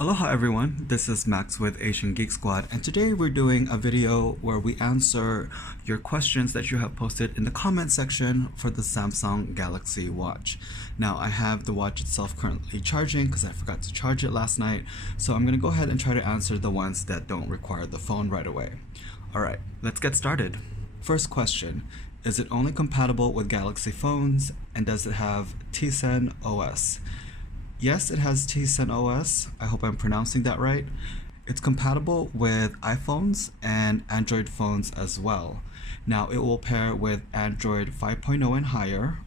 Aloha everyone, this is Max with Asian Geek Squad, and today we're doing a video where we answer your questions that you have posted in the comment section for the Samsung Galaxy Watch. Now I have the watch itself currently charging because I forgot to charge it last night, so I'm going to go ahead and try to answer the ones that don't require the phone right away. Alright, let's get started. First question, is it only compatible with Galaxy phones, and does it have Tizen OS? Yes, it has Tizen OS. I hope I'm pronouncing that right. It's compatible with iPhones and Android phones as well. Now, it will pair with Android 5.0 and higher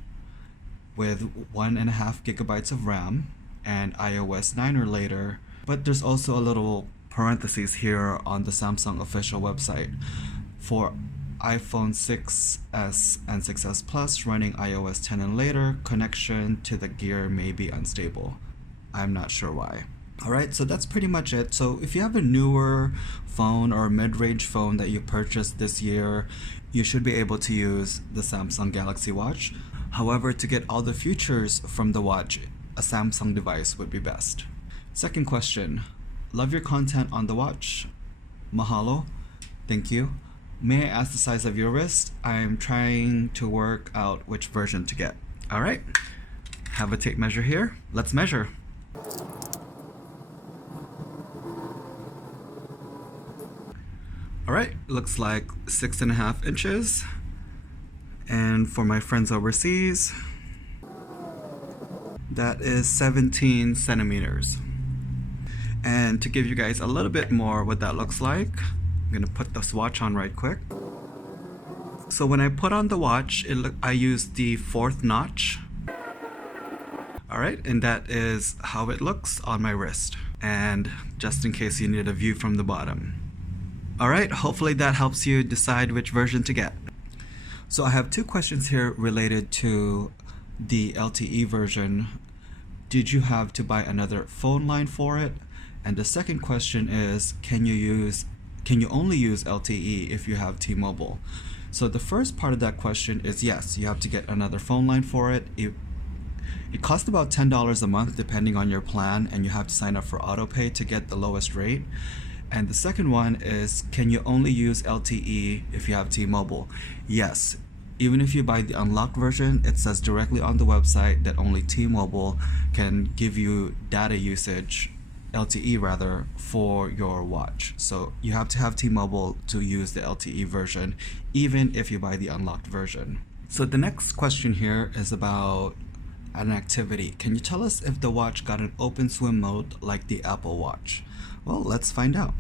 with 1.5 gigabytes of RAM and iOS 9 or later. But there's also a little parentheses here on the Samsung official website. For iPhone 6s and 6s Plus running iOS 10 and later, connection to the gear may be unstable. I'm not sure why. Alright, so that's pretty much it. So if you have a newer phone or a mid-range phone that you purchased this year, you should be able to use the Samsung Galaxy Watch. However, to get all the features from the watch, a Samsung device would be best. Second question, love your content on the watch. Mahalo. Thank you. May I ask the size of your wrist? I'm trying to work out which version to get. Alright, have a tape measure here. Let's measure. Alright, looks like 6.5 inches. And for my friends overseas, that is 17 centimeters. And to give you guys a little bit more what that looks like, I'm gonna put this watch on right quick. So when I put on the watch, I used the 4th notch. Alright, and that is how it looks on my wrist. And just in case you need a view from the bottom. Alright, hopefully that helps you decide which version to get. So I have two questions here related to the LTE version. Did you have to buy another phone line for it? And the second question is, can you only use LTE if you have T-Mobile? So the first part of that question is yes, you have to get another phone line for it. It costs about $10 a month depending on your plan, and you have to sign up for autopay to get the lowest rate. And the second one is, can you only use LTE if you have T-Mobile? Yes, even if you buy the unlocked version, it says directly on the website that only T-Mobile can give you data usage, LTE rather, for your watch. So you have to have T-Mobile to use the LTE version, even if you buy the unlocked version. So the next question here is about an activity. Can you tell us if the watch got an open swim mode like the Apple Watch? Well, let's find out.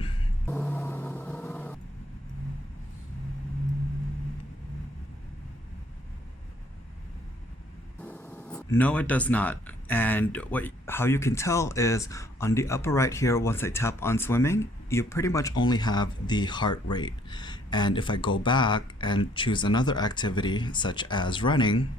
No, it does not. And how you can tell is on the upper right here, once I tap on swimming, you pretty much only have the heart rate. And if I go back and choose another activity such as running,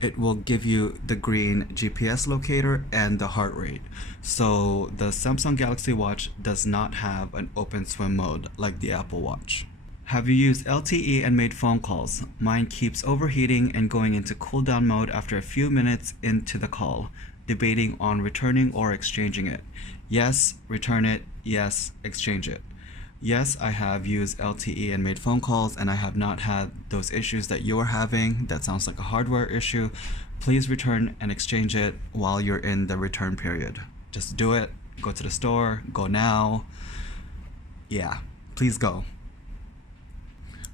it will give you the green GPS locator and the heart rate. So the Samsung Galaxy Watch does not have an open swim mode like the Apple Watch. Have you used LTE and made phone calls? Mine keeps overheating and going into cooldown mode after a few minutes into the call. Debating on returning or exchanging it. Yes, return it. Yes, exchange it. Yes, I have used LTE and made phone calls, and I have not had those issues that you're having. That sounds like a hardware issue. Please return and exchange it while you're in the return period. Just do it. Go to the store. Go now. Yeah, please go.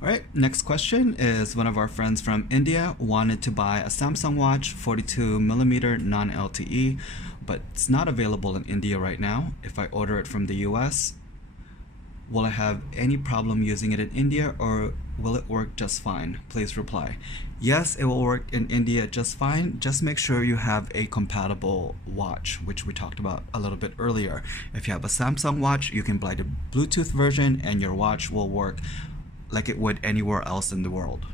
Alright, next question is one of our friends from India wanted to buy a Samsung watch 42mm non-LTE, but it's not available in India right now. If I order it from the US, will I have any problem using it in India, or will it work just fine? Please reply. Yes, it will work in India just fine. Just make sure you have a compatible watch, which we talked about a little bit earlier. If you have a Samsung watch, you can buy the Bluetooth version and your watch will work like it would anywhere else in the world.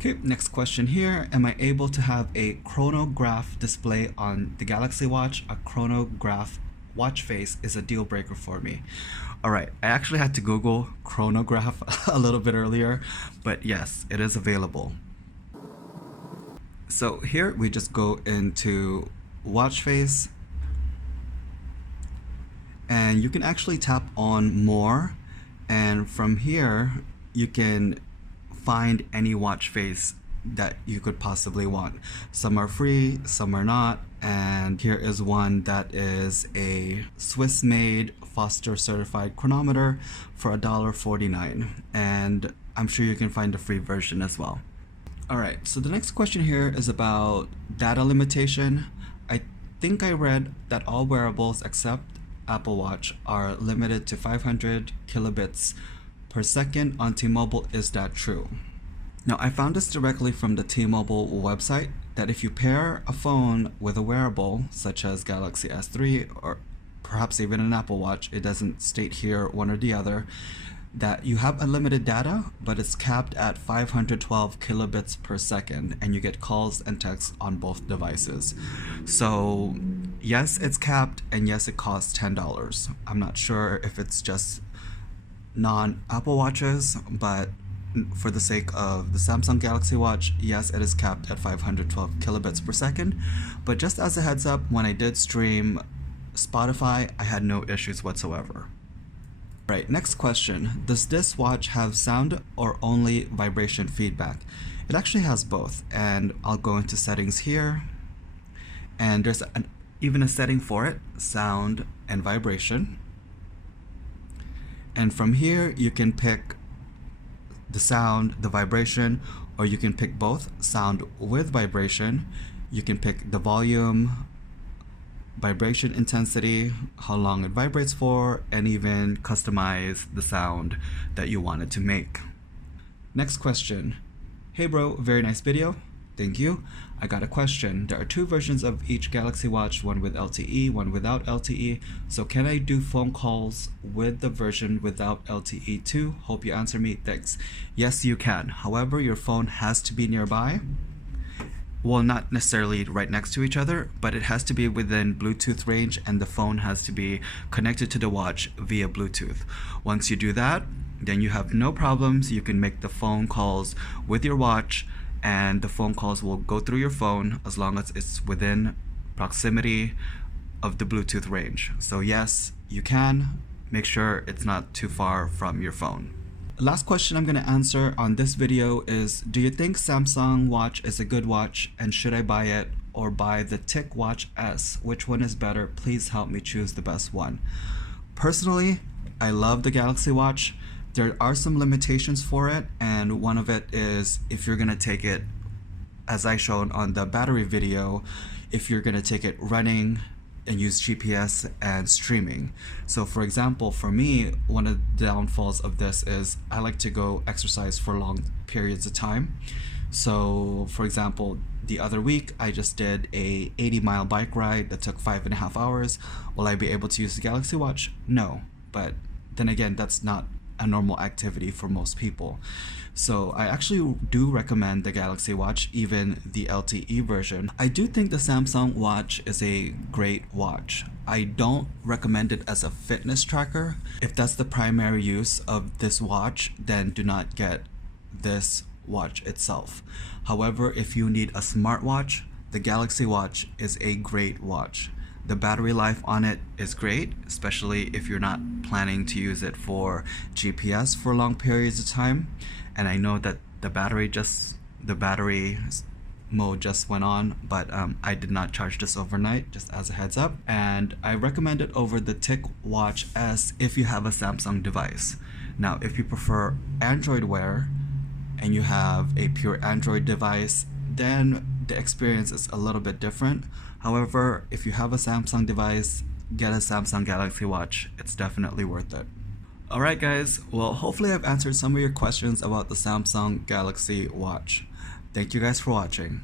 Okay, next question here. Am I able to have a chronograph display on the Galaxy Watch? A chronograph watch face is a deal breaker for me. Alright, I actually had to Google chronograph a little bit earlier, but yes, it is available. So here we just go into watch face, and you can actually tap on more, and from here you can find any watch face that you could possibly want. Some are free, some are not, and here is one that is a Swiss made Foster certified chronometer for $1.49, and I'm sure you can find a free version as well. Alright, so the next question here is about data limitation. I think I read that all wearables except Apple Watch are limited to 500 kilobits per second on T-Mobile. Is that true? Now, I found this directly from the T-Mobile website, that if you pair a phone with a wearable such as Galaxy S3 or perhaps even an Apple Watch, it doesn't state here one or the other, that you have unlimited data, but it's capped at 512 kilobits per second, and you get calls and texts on both devices. So yes, it's capped, and yes, it costs $10. I'm not sure if it's just non-Apple Watches, but for the sake of the Samsung Galaxy Watch, yes, it is capped at 512 kilobits per second. But just as a heads up, when I did stream Spotify, I had no issues whatsoever. Right, next question. Does this watch have sound or only vibration feedback? It actually has both, and I'll go into settings here, and there's even a setting for it, sound and vibration. And from here you can pick the sound, the vibration, or you can pick both, sound with vibration. You can pick the volume, vibration intensity, how long it vibrates for, and even customize the sound that you want it to make. Next question. Hey bro, very nice video. Thank you. I got a question. There are two versions of each Galaxy Watch, one with LTE, one without LTE. So can I do phone calls with the version without LTE too? Hope you answer me. Thanks. Yes, you can. However, your phone has to be nearby. Well, not necessarily right next to each other, but it has to be within Bluetooth range, and the phone has to be connected to the watch via Bluetooth. Once you do that, then you have no problems. You can make the phone calls with your watch, and the phone calls will go through your phone as long as it's within proximity of the Bluetooth range. So yes, you can. Make sure it's not too far from your phone. Last question I'm going to answer on this video is, do you think Samsung watch is a good watch, and should I buy it or buy the TicWatch S? Which one is better? Please help me choose the best one. Personally, I love the Galaxy Watch. There are some limitations for it, and one of it is if you're going to take it, as I showed on the battery video, if you're going to take it running and use GPS and streaming. So for example, for me, one of the downfalls of this is I like to go exercise for long periods of time. So for example, the other week I just did a 80-mile bike ride that took 5.5 hours. Will I be able to use the Galaxy Watch? No, but then again, that's not a normal activity for most people. So I actually do recommend the Galaxy Watch, even the LTE version. I do think the Samsung Watch is a great watch. I don't recommend it as a fitness tracker. If that's the primary use of this watch, then do not get this watch itself. However, if you need a smartwatch, the Galaxy Watch is a great watch. The battery life on it is great, especially if you're not planning to use it for GPS for long periods of time. And I know that the battery mode just went on, but I did not charge this overnight, just as a heads up. And I recommend it over the TicWatch S if you have a Samsung device. Now, if you prefer Android Wear and you have a pure Android device, then the experience is a little bit different. However, if you have a Samsung device, get a Samsung Galaxy Watch. It's definitely worth it. Alright guys, well hopefully I've answered some of your questions about the Samsung Galaxy Watch. Thank you guys for watching.